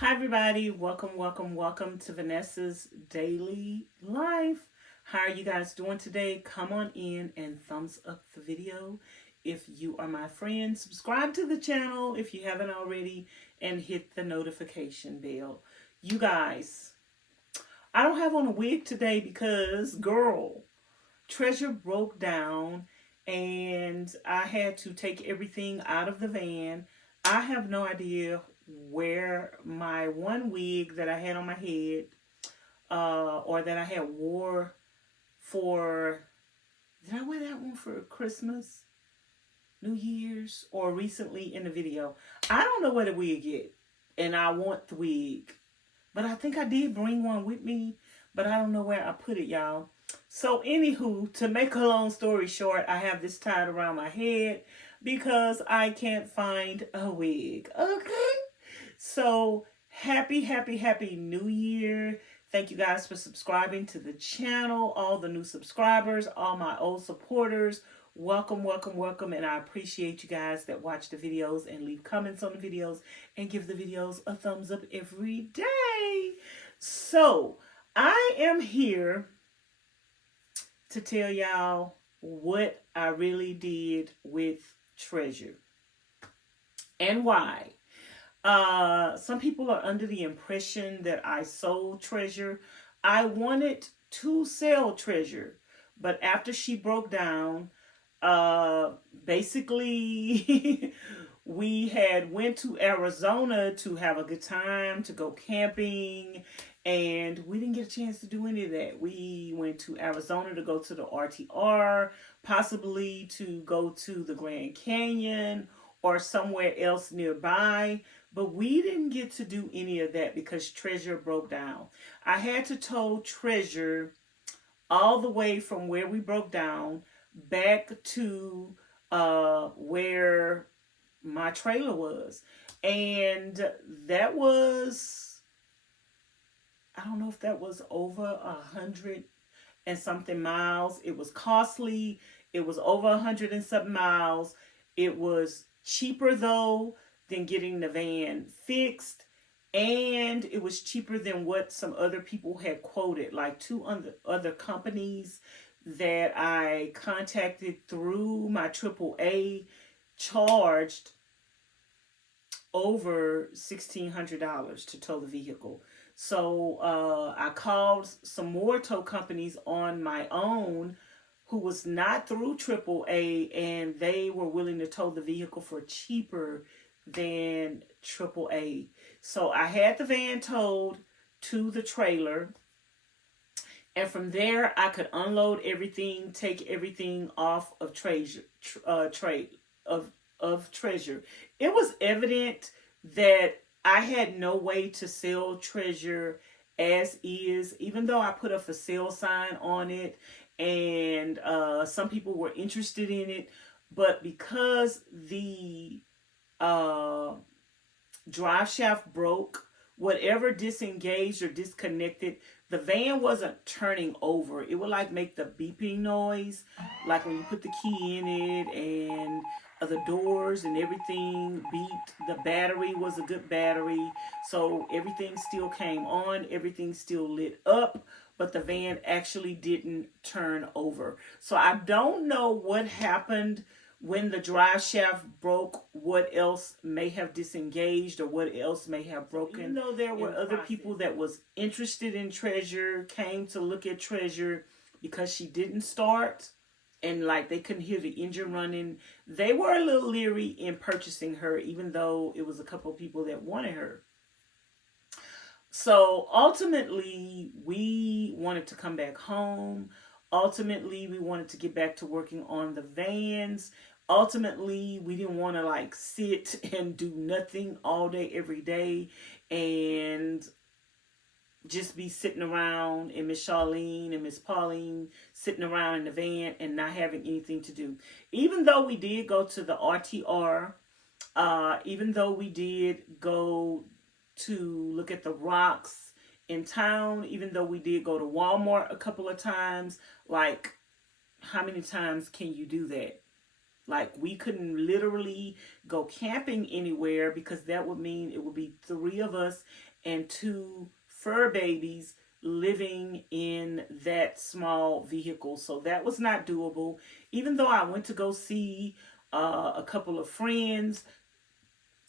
Hi, everybody. Welcome to Vanessa's Daily Life. How are you guys doing today? Come on in and thumbs up the video if you are my friend. Subscribe to the channel if you haven't already and hit the notification bell. You guys, I don't have on a wig today because, girl, Treasure broke down and I had to take everything out of the van. I have no idea where my one wig that I had on my head or that I had wore for, did I wear that one for Christmas, New Year's, or recently in the video? I don't know where the wig is, and I want the wig. But I think I did bring one with me, but I don't know where I put it, y'all. So, anywho, to make a long story short, I have this tied around my head because I can't find a wig. Okay? So, happy New Year. Thank you guys for subscribing to the channel, all the new subscribers, all my old supporters. Welcome. And I appreciate you guys that watch the videos and leave comments on the videos and give the videos a thumbs up every day. So, I am here to tell y'all what I really did with Treasure and why. Some people are under the impression that I sold Treasure. I wanted to sell Treasure, but after she broke down, basically we had went to Arizona to have a good time, to go camping, and we didn't get a chance to do any of that. We went to Arizona to go to the RTR, possibly to go to the Grand Canyon or somewhere else nearby, but we didn't get to do any of that because Treasure broke down. I had to tow Treasure all the way from where we broke down back to where my trailer was. And that was, I don't know if that was over 100 and something miles. It was costly. It was over 100 and something miles. It was cheaper though than getting the van fixed. And it was cheaper than what some other people had quoted, like two other companies that I contacted through my AAA charged over $1,600 to tow the vehicle. So I called some more tow companies on my own who was not through AAA, and they were willing to tow the vehicle for cheaper than AAA. So I had the van towed to the trailer, and from there I could unload everything, take everything off of Treasure. Treasure. It was evident that I had no way to sell Treasure as is, even though I put a for sale sign on it, and some people were interested in it, but because the drive shaft broke, whatever disengaged or disconnected, the van wasn't turning over. It would like make the beeping noise, like when you put the key in it, and the doors and everything beeped. The battery was a good battery, so everything still came on, everything still lit up, but the van actually didn't turn over. So I don't know what happened when the drive shaft broke, what else may have disengaged or what else may have broken. Even though there were other people that was interested in Treasure, came to look at Treasure because she didn't start and like they couldn't hear the engine running, they were a little leery in purchasing her, even though it was a couple of people that wanted her. So ultimately, we wanted to come back home. Ultimately, we wanted to get back to working on the vans. Ultimately, we didn't want to like sit and do nothing all day, every day, and just be sitting around, and Miss Charlene and Miss Pauline sitting around in the van and not having anything to do. Even though we did go to the RTR, even though we did go to look at the rocks in town, even though we did go to Walmart a couple of times, like, how many times can you do that? Like, we couldn't literally go camping anywhere because that would mean it would be 3 of us and 2 fur babies living in that small vehicle. So that was not doable. Even though I went to go see a couple of friends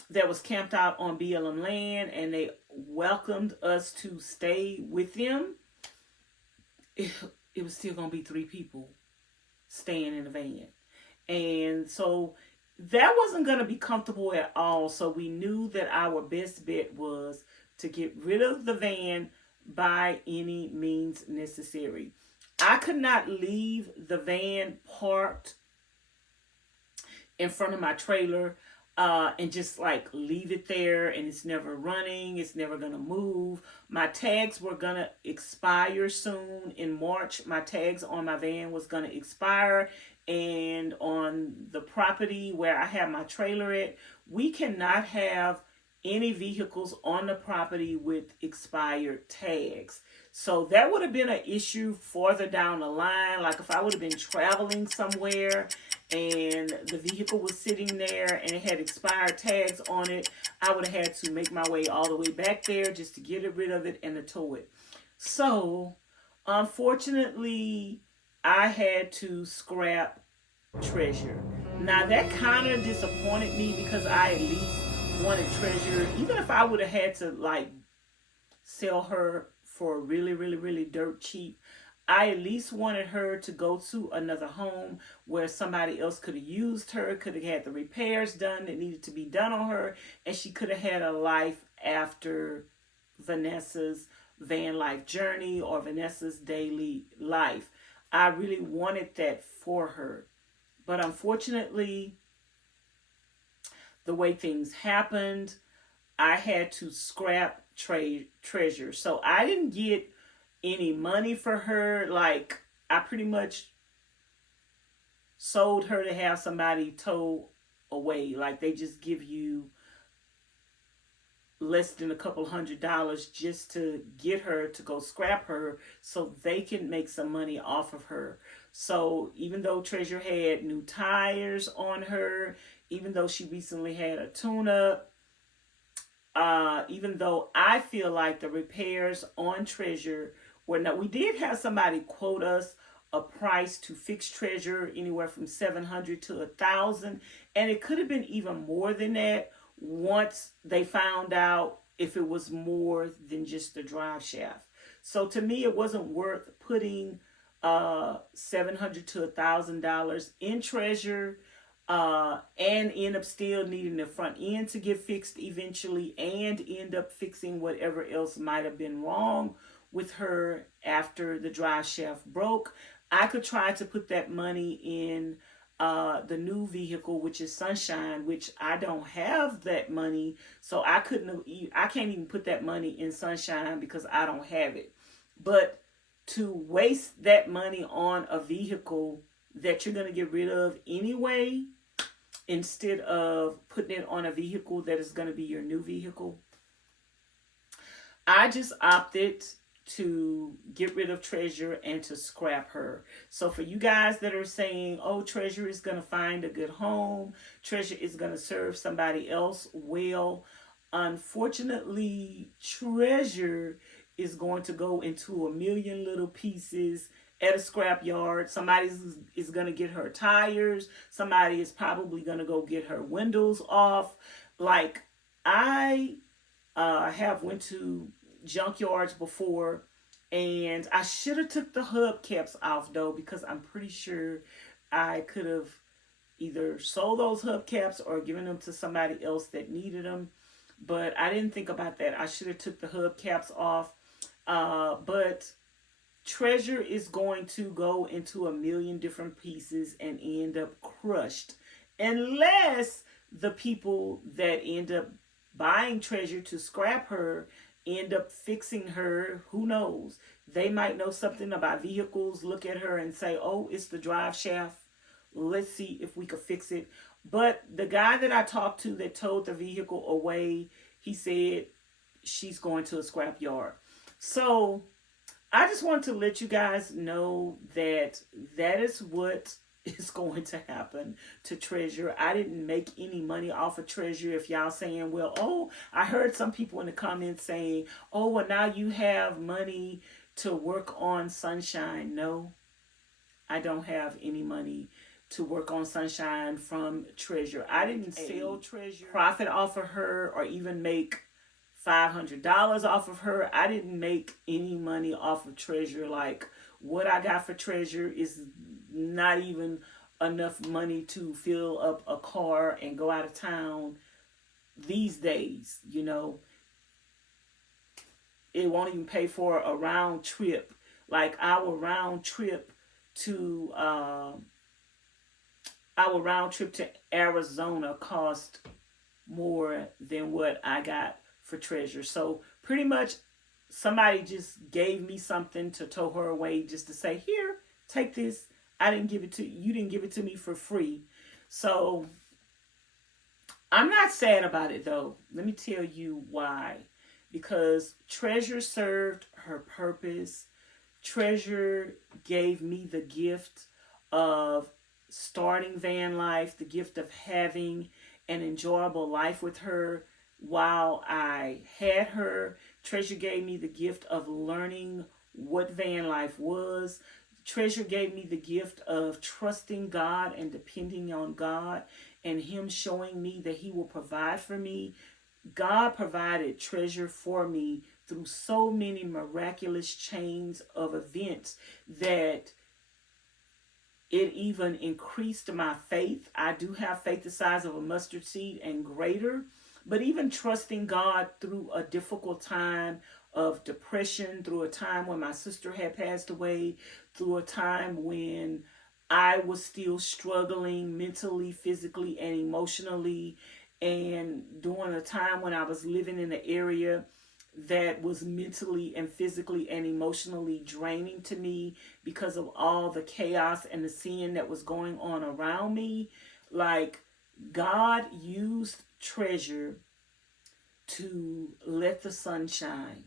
that was camped out on BLM land and they welcomed us to stay with them, it was still going to be 3 people staying in the van. And so that wasn't going to be comfortable at all. So we knew that our best bet was to get rid of the van by any means necessary. I could not leave the van parked in front of my trailer and just like leave it there and it's never running, it's never gonna move. My tags were gonna expire soon. In March, my tags on my van was gonna expire, and on the property where I have my trailer at, we cannot have any vehicles on the property with expired tags. So that would have been an issue further down the line. Like if I would have been traveling somewhere and the vehicle was sitting there and it had expired tags on it, I would have had to make my way all the way back there just to get rid of it and to tow it. So unfortunately, I had to scrap Treasure. Now that kind of disappointed me because I at least wanted Treasure. Even if I would have had to like sell her for really, really, really dirt cheap, I at least wanted her to go to another home where somebody else could have used her, could have had the repairs done that needed to be done on her, and she could have had a life after Vanessa's van life journey or Vanessa's daily life. I really wanted that for her. But unfortunately, the way things happened, I had to scrap Treasure. So I didn't get any money for her. Like, I pretty much sold her to have somebody tow away. Like, they just give you less than a couple $100 just to get her to go scrap her so they can make some money off of her. So even though Treasure had new tires on her, even though she recently had a tune-up, even though I feel like the repairs on Treasure were not, we did have somebody quote us a price to fix Treasure anywhere from $700 to $1,000, and it could have been even more than that once they found out if it was more than just the drive shaft. So to me, it wasn't worth putting $700 to $1,000 in Treasure and end up still needing the front end to get fixed eventually and end up fixing whatever else might have been wrong with her after the drive shaft broke. I could try to put that money in the new vehicle, which is Sunshine, which I don't have that money, so I can't even put that money in Sunshine because I don't have it. But to waste that money on a vehicle that you're going to get rid of anyway, instead of putting it on a vehicle that is going to be your new vehicle, I just opted to get rid of Treasure and to scrap her. So for you guys that are saying, oh, Treasure is going to find a good home, Treasure is going to serve somebody else well, unfortunately, Treasure is going to go into a million little pieces at a scrap yard. Somebody is going to get her tires. Somebody is probably going to go get her windows off. Like, I have went to junkyards before, and I should have took the hubcaps off though, because I'm pretty sure I could have either sold those hubcaps or given them to somebody else that needed them, but I didn't think about that. I should have took the hubcaps off. But Treasure is going to go into a million different pieces and end up crushed, unless the people that end up buying Treasure to scrap her end up fixing her. Who knows? They might know something about vehicles, look at her and say, oh, it's the drive shaft. Let's see if we could fix it. But the guy that I talked to that towed the vehicle away, he said she's going to a scrap yard. So I just want to let you guys know that that is what is going to happen to Treasure. I didn't make any money off of Treasure. If y'all saying, well, oh, I heard some people in the comments saying, oh, well, now you have money to work on Sunshine. No, I don't have any money to work on Sunshine from Treasure. I didn't sell Treasure, profit off of her, or even make $500 off of her. I didn't make any money off of Treasure. Like, what I got for Treasure is not even enough money to fill up a car and go out of town these days. You know, it won't even pay for a round trip. Like, our round trip to Arizona cost more than what I got for Treasure. So pretty much somebody just gave me something to tow her away, just to say, here, take this. I didn't give it to you. You didn't give it to me for free. So I'm not sad about it, though. Let me tell you why. Because Treasure served her purpose. Treasure gave me the gift of starting van life, the gift of having an enjoyable life with her while I had her. Treasure gave me the gift of learning what van life was. Treasure gave me the gift of trusting God and depending on God, and Him showing me that He will provide for me. God provided Treasure for me through so many miraculous chains of events that it even increased my faith. I do have faith the size of a mustard seed and greater. But even trusting God through a difficult time of depression, through a time when my sister had passed away, through a time when I was still struggling mentally, physically, and emotionally, and during a time when I was living in an area that was mentally and physically and emotionally draining to me because of all the chaos and the sin that was going on around me. Like, God used Treasure to let the sun shine.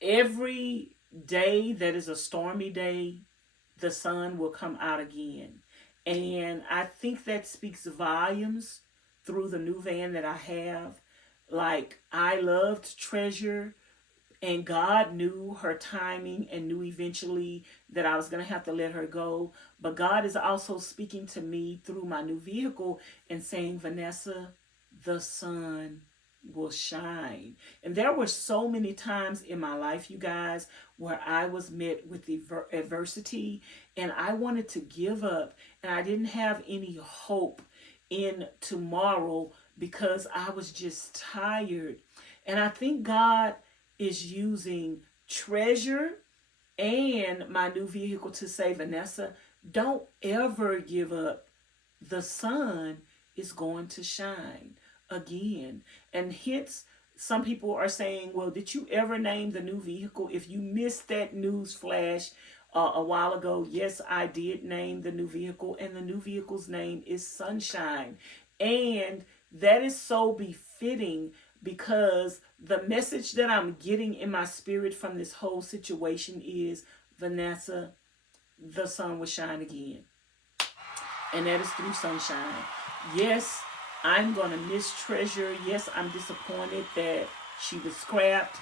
Every day that is a stormy day, the sun will come out again. And I think that speaks volumes through the new van that I have. Like, I loved Treasure, and God knew her timing and knew eventually that I was going to have to let her go. But God is also speaking to me through my new vehicle and saying, Vanessa, the sun will shine. And there were so many times in my life, you guys, where I was met with adversity and I wanted to give up, and I didn't have any hope in tomorrow because I was just tired. And I think God is using Treasure and my new vehicle to say, Vanessa, don't ever give up. The sun is going to shine again. And hence, some people are saying, well, did you ever name the new vehicle? If you missed that news flash a while ago, yes, I did name the new vehicle, and the new vehicle's name is Sunshine. And that is so befitting, because the message that I'm getting in my spirit from this whole situation is, Vanessa, the sun will shine again. And that is through Sunshine. Yes, I'm going to miss Treasure. Yes, I'm disappointed that she was scrapped.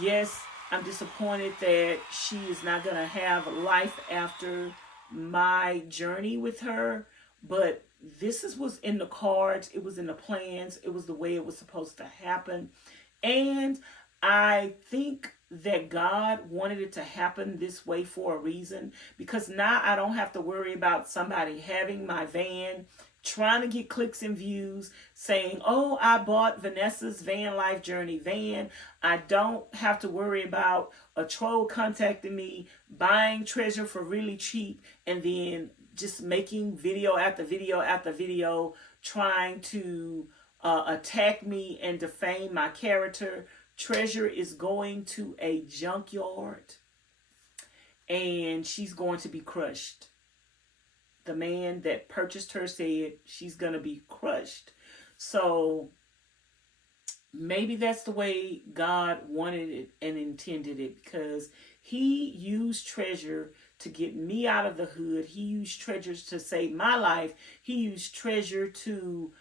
Yes, I'm disappointed that she is not going to have life after my journey with her. But this was in the cards. It was in the plans. It was the way it was supposed to happen. And I think that God wanted it to happen this way for a reason, because now I don't have to worry about somebody having my van, trying to get clicks and views, saying, oh, I bought Vanessa's Van Life Journey van. I don't have to worry about a troll contacting me, buying Treasure for really cheap, and then just making video after video after video, trying to attack me and defame my character. Treasure is going to a junkyard, and she's going to be crushed. The man that purchased her said she's going to be crushed. So maybe that's the way God wanted it and intended it, because He used Treasure to get me out of the hood. He used Treasure to save my life. He used Treasure to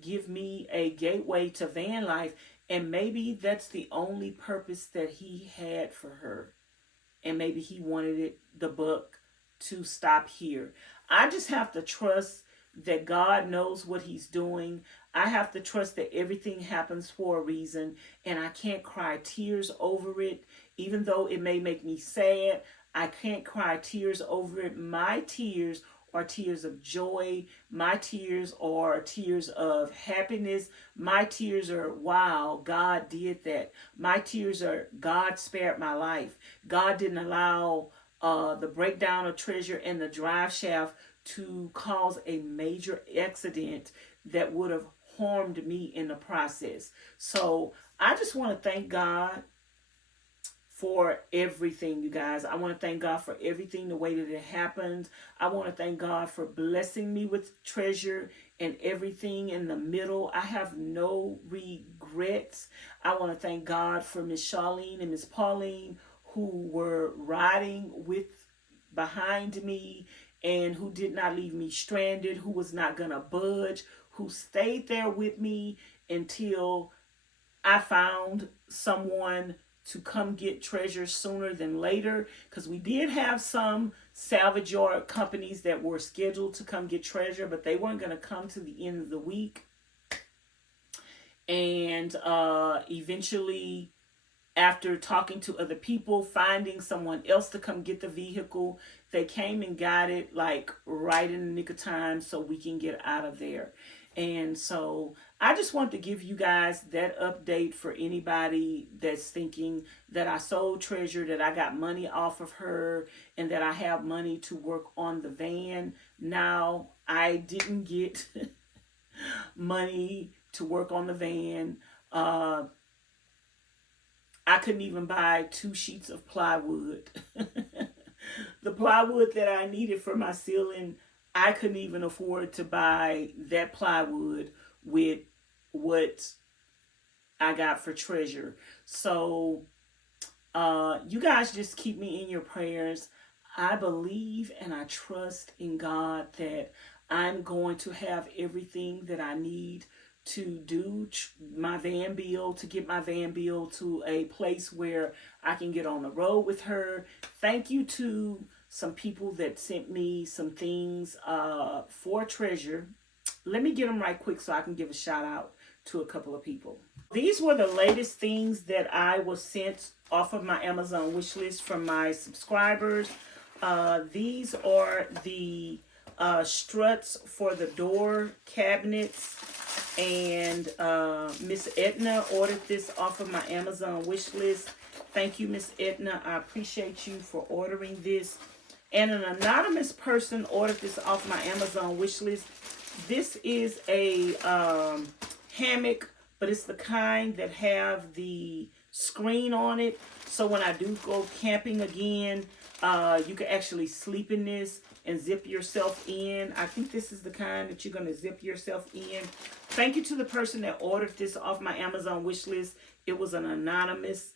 give me a gateway to van life. And maybe that's the only purpose that he had for her. And maybe he wanted the book to stop here. I just have to trust that God knows what he's doing. I have to trust that everything happens for a reason, and I can't cry tears over it, even though it may make me sad. I can't cry tears over it. My tears are tears of joy. My tears are tears of happiness. My tears are, wow, God did that. My tears are, God spared my life. God didn't allow the breakdown of Treasure and the drive shaft to cause a major accident that would have harmed me in the process. So I just want to thank God for everything, you guys. I want to thank God for everything, the way that it happened. I want to thank God for blessing me with Treasure and everything in the middle. I have no regrets. I want to thank God for Miss Charlene and Miss Pauline, who were riding behind me and who did not leave me stranded, who was not going to budge, who stayed there with me until I found someone to come get Treasure sooner than later, because we did have some salvage yard companies that were scheduled to come get Treasure, but they weren't going to come to the end of the week. And eventually, after talking to other people, finding someone else to come get the vehicle, they came and got it like right in the nick of time so we can get out of there. And so I just want to give you guys that update for anybody that's thinking that I sold Treasure, that I got money off of her, and that I have money to work on the van. Now, I didn't get money to work on the van. I couldn't even buy 2 sheets of plywood. The plywood that I needed for my ceiling, I couldn't even afford to buy that plywood with what I got for Treasure. So you guys just keep me in your prayers. I believe and I trust in God that I'm going to have everything that I need to do my van build, to get my van build to a place where I can get on the road with her. Thank you to some people that sent me some things for Treasure. Let me get them right quick so I can give a shout out to a couple of people. These were the latest things that I was sent off of my Amazon wish list from my subscribers. These are the struts for the door cabinets, and Miss Edna ordered this off of my Amazon wish list. Thank you, Miss Edna. I appreciate you for ordering this. And an anonymous person ordered this off my Amazon wish list. This is a hammock, but it's the kind that have the screen on it. So when I do go camping again, you can actually sleep in this and zip yourself in. I think this is the kind that you're going to zip yourself in. Thank you to the person that ordered this off my Amazon wish list. It was an anonymous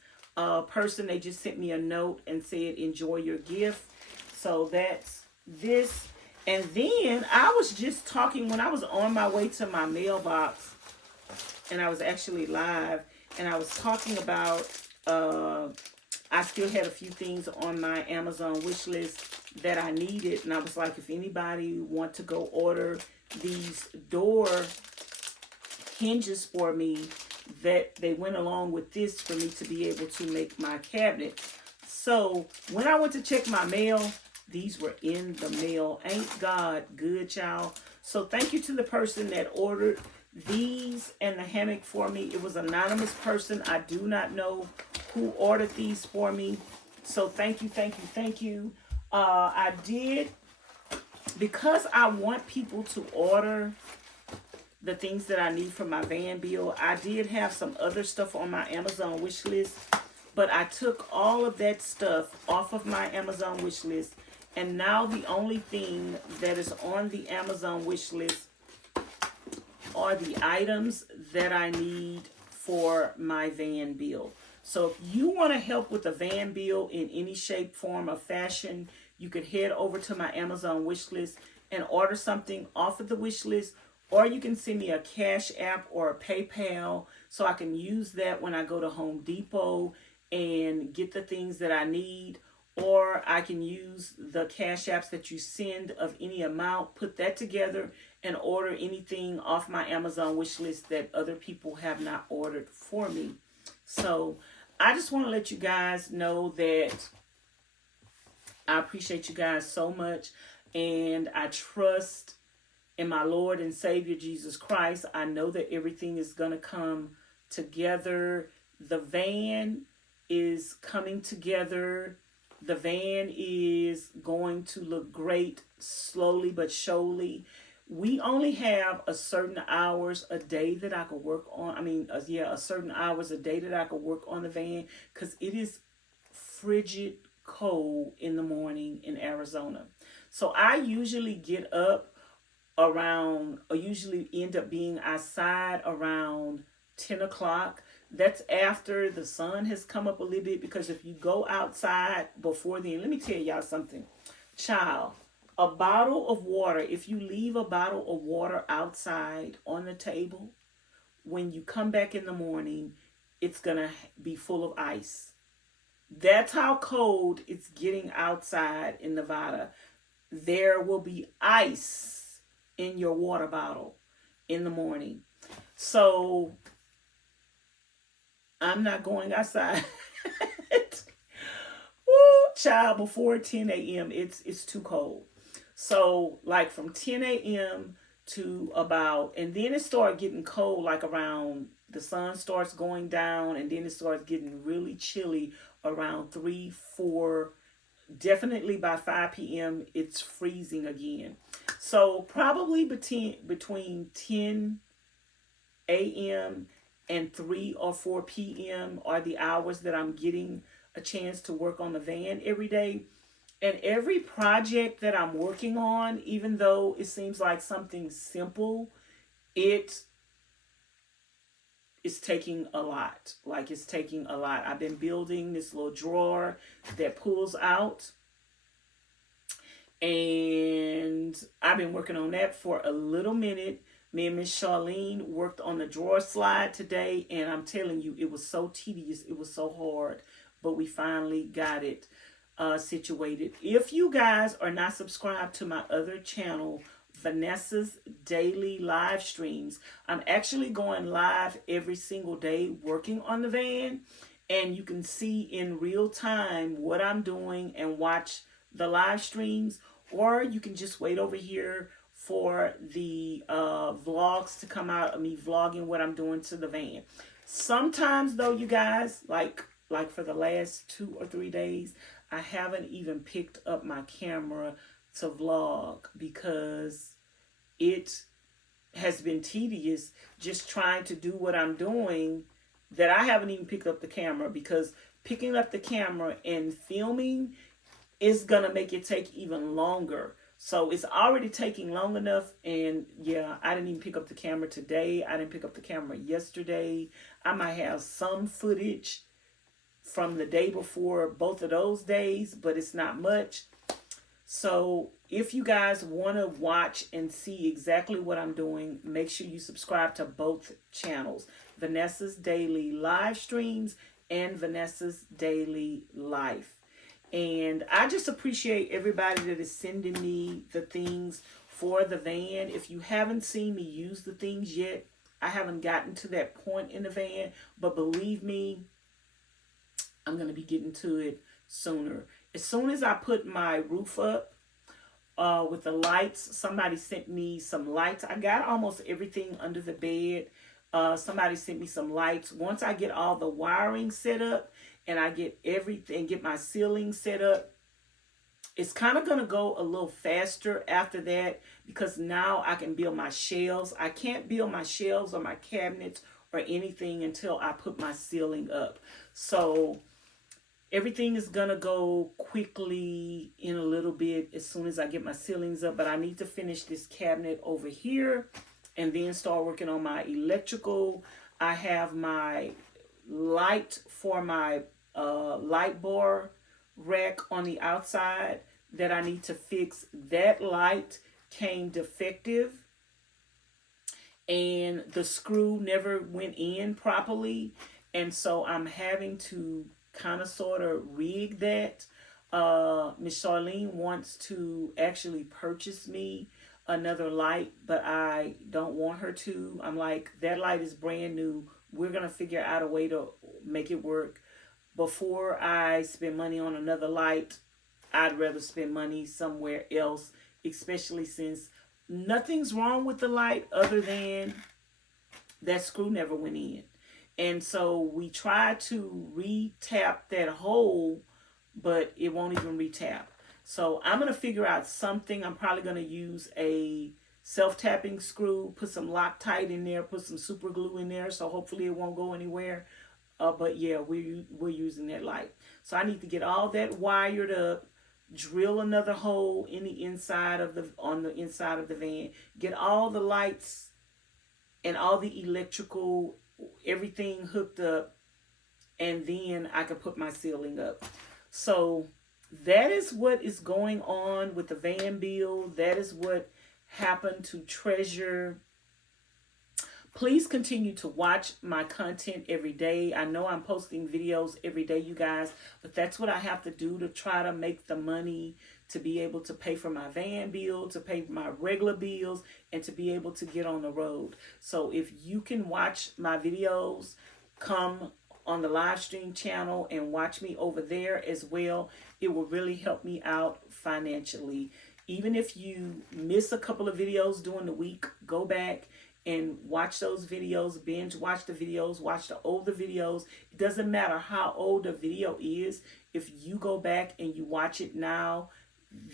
person. They just sent me a note and said, enjoy your gift. So that's this. And then I was just talking when I was on my way to my mailbox, and I was actually live, and I was talking about I still had a few things on my Amazon wish list that I needed, and I was like, if anybody want to go order these door hinges for me, that they went along with this for me to be able to make my cabinet. So when I went to check my mail, these were in the mail. Ain't God good, y'all? So thank you to the person that ordered these and the hammock for me. It was an anonymous person. I do not know who ordered these for me. So thank you, thank you, thank you. I did, because I want people to order the things that I need for my van build, I did have some other stuff on my Amazon wish list, but I took all of that stuff off of my Amazon wish list, and now the only thing that is on the Amazon wish list are the items that I need for my van build. So if you want to help with the van bill in any shape, form, or fashion, you could head over to my Amazon wish list and order something off of the wish list, or you can send me a Cash App or a PayPal so I can use that when I go to Home Depot and get the things that I need. Or I can use the Cash Apps that you send of any amount, put that together, and order anything off my Amazon wish list that other people have not ordered for me. So I just want to let you guys know that I appreciate you guys so much, and I trust in my Lord and Savior Jesus Christ. I know that everything is going to come together. The van is coming together. The van is going to look great slowly but surely. We only have a certain hours a day that I could work on. A certain hours a day that I could work on the van, because it is frigid cold in the morning in Arizona. So I usually get up around, or usually end up being outside around 10 o'clock. That's after the sun has come up a little bit, because if you go outside before then, let me tell y'all something. Child, a bottle of water, if you leave a bottle of water outside on the table, when you come back in the morning, it's going to be full of ice. That's how cold it's getting outside in Nevada. There will be ice in your water bottle in the morning. So I'm not going outside. Woo, child, before 10 a.m. It's too cold. So like from 10 a.m. to about, and then it started getting cold like around, the sun starts going down, and then it starts getting really chilly around 3, 4, definitely by 5 p.m. it's freezing again. So probably between 10 a.m. and 3 or 4 p.m. are the hours that I'm getting a chance to work on the van every day. And every project that I'm working on, even though it seems like something simple, it is taking a lot. Like, it's taking a lot. I've been building this little drawer that pulls out, and I've been working on that for a little minute. Me and Miss Charlene worked on the drawer slide today, and I'm telling you, it was so tedious. It was so hard, but we finally got it situated. If you guys are not subscribed to my other channel, Vanessa's Daily Live Streams, I'm actually going live every single day working on the van, and you can see in real time what I'm doing and watch the live streams, or you can just wait over here for the vlogs to come out of me vlogging what I'm doing to the van. Sometimes though, you guys, like for the last 2 or 3 days, I haven't even picked up my camera to vlog, because it has been tedious just trying to do what I'm doing, that I haven't even picked up the camera, because picking up the camera and filming is going to make it take even longer. So it's already taking long enough. And yeah, I didn't even pick up the camera today. I didn't pick up the camera yesterday. I might have some footage from the day before both of those days, but it's not much. So if you guys want to watch and see exactly what I'm doing, make sure you subscribe to both channels, Vanessa's Daily Live Streams and Vanessa's Daily Life. And I just appreciate everybody that is sending me the things for the van. If you haven't seen me use the things yet, I haven't gotten to that point in the van, but believe me, I'm going to be getting to it sooner. As soon as I put my roof up with the lights, somebody sent me some lights. I got almost everything under the bed. Somebody sent me some lights. Once I get all the wiring set up and I get everything, get my ceiling set up, it's kind of going to go a little faster after that, because now I can build my shelves. I can't build my shelves or my cabinets or anything until I put my ceiling up. So everything is going to go quickly in a little bit as soon as I get my ceilings up. But I need to finish this cabinet over here and then start working on my electrical. I have my light for my light bar rack on the outside that I need to fix. That light came defective and the screw never went in properly, and so I'm having to kind of sort of rig that. Miss Charlene wants to actually purchase me another light, but I don't want her to. I'm like, that light is brand new. We're going to figure out a way to make it work. Before I spend money on another light, I'd rather spend money somewhere else, especially since nothing's wrong with the light other than that screw never went in. And so we tried to re-tap that hole, but it won't even re-tap. So I'm going to figure out something. I'm probably going to use a self-tapping screw, put some Loctite in there, put some super glue in there, so hopefully it won't go anywhere. But yeah, we're using that light. So I need to get all that wired up, drill another hole in the inside of on the inside of the van, get all the lights and all the electrical, everything hooked up, and then I can put my ceiling up. So that is what is going on with the van build. That is what happened to Treasure. Please continue to watch my content every day. I know I'm posting videos every day, you guys, but that's what I have to do to try to make the money to be able to pay for my van bill, to pay for my regular bills, and to be able to get on the road. So if you can watch my videos, come on the live stream channel and watch me over there as well. It will really help me out financially. Even if you miss a couple of videos during the week, go back and watch those videos, binge watch the videos, watch the older videos. It doesn't matter how old a video is. If you go back and you watch it now,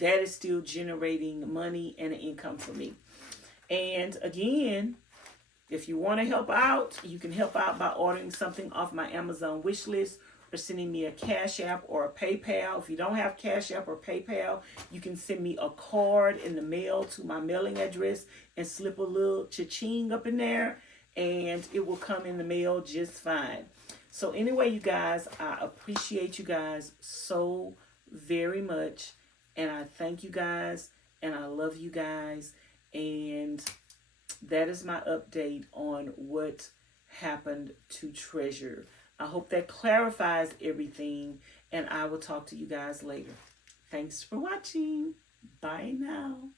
that is still generating money and an income for me. And again, if you want to help out, you can help out by ordering something off my Amazon wish list or sending me a Cash App or a PayPal. If you don't have Cash App or PayPal, you can send me a card in the mail to my mailing address and slip a little cha-ching up in there, and it will come in the mail just fine. So anyway, you guys, I appreciate you guys so very much, and I thank you guys, and I love you guys, and that is my update on what happened to Treasure. I hope that clarifies everything, and I will talk to you guys later. Thanks for watching. Bye now.